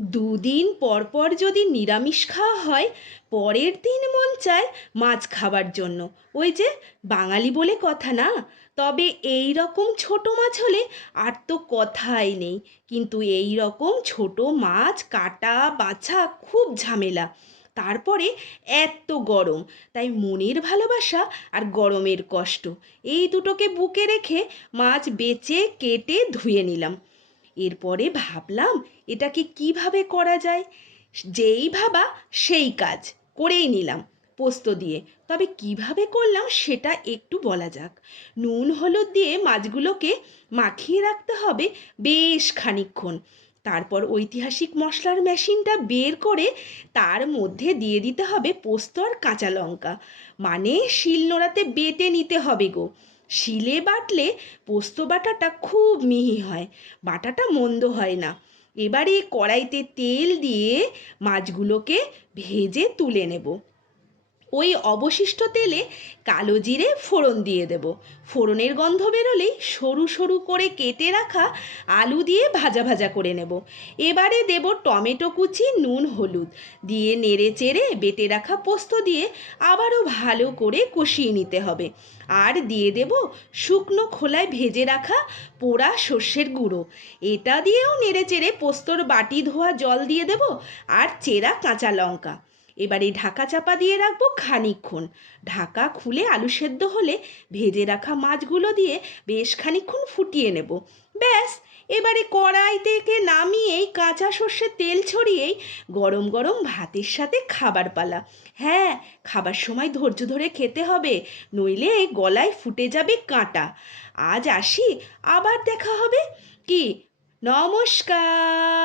দুদিন পর পর যদি নিরামিষ খাওয়া হয়, পরের দিন মন চায় মাছ খাবার জন্য। ওই যে বাঙালি বলে কথা না। তবে এই রকম ছোট মাছ হলে আর তো কথাই নেই। কিন্তু এই রকম ছোট মাছ কাটা বাছা খুব ঝামেলা। তারপরে এত গরম, তাই মনের ভালোবাসা আর গরমের কষ্ট এই দুটোকে বুকে রেখে মাছ বেছে কেটে ধুয়ে নিলাম। এরপরে ভাবলাম এটাকে কিভাবে করা যায়। যেই ভাবা সেই কাজ, করেই নিলাম পোস্ত দিয়ে। তবে কিভাবে করলাম সেটা একটু বলা যাক। নুন হলুদ দিয়ে মাছগুলোকে মাখিয়ে রাখতে হবে বেশ খানিকক্ষণ। তারপর ঐতিহাসিক মশলার মেশিনটা বের করে তার মধ্যে দিয়ে দিতে হবে পোস্ত আর কাঁচা লঙ্কা। মানে শিলনোড়াতে বেটে নিতে হবে গো। শিলে বাটলে পোস্ত বাটাটা খুব মিহি হয়, বাটাটা মন্দ হয় না। এবারে কড়াইতে তেল দিয়ে মাছগুলোকে ভেজে তুলে নেব। ওই অবশিষ্ট তেলে কালো জিরে ফোড়ন দিয়ে দেব। ফোড়নের গন্ধ বেরোলেই সরু সরু করে কেটে রাখা আলু দিয়ে ভাজা ভাজা করে নেব। এবারে দেব টমেটো কুচি, নুন হলুদ দিয়ে নেড়ে চেড়ে বেটে রাখা পোস্ত দিয়ে আবারও ভালো করে কষিয়ে নিতে হবে। আর দিয়ে দেব শুকনো খোলায় ভেজে রাখা পোড়া সর্ষের গুঁড়ো। এটা দিয়েও নেড়ে চেড়ে পোস্তর বাটি ধোয়া জল দিয়ে দেব আর চেরা কাঁচা লঙ্কা। এবারে ঢাকা চাপা দিয়ে রাখবো খানিকক্ষণ। ঢাকা খুলে আলু সেদ্ধ হলে ভেজে রাখা মাছগুলো দিয়ে বেশ খানিকক্ষণ ফুটিয়ে নেব। ব্যাস, এবারে কড়াই থেকে নামিয়েই কাঁচা সর্ষের তেল ছড়িয়েই গরম গরম ভাতের সাথে খাবার পালা। হ্যাঁ, খাবার সময় ধৈর্য ধরে খেতে হবে, নইলে গলায় ফুটে যাবে কাঁটা। আজ আসি, আবার দেখা হবে। কি, নমস্কার।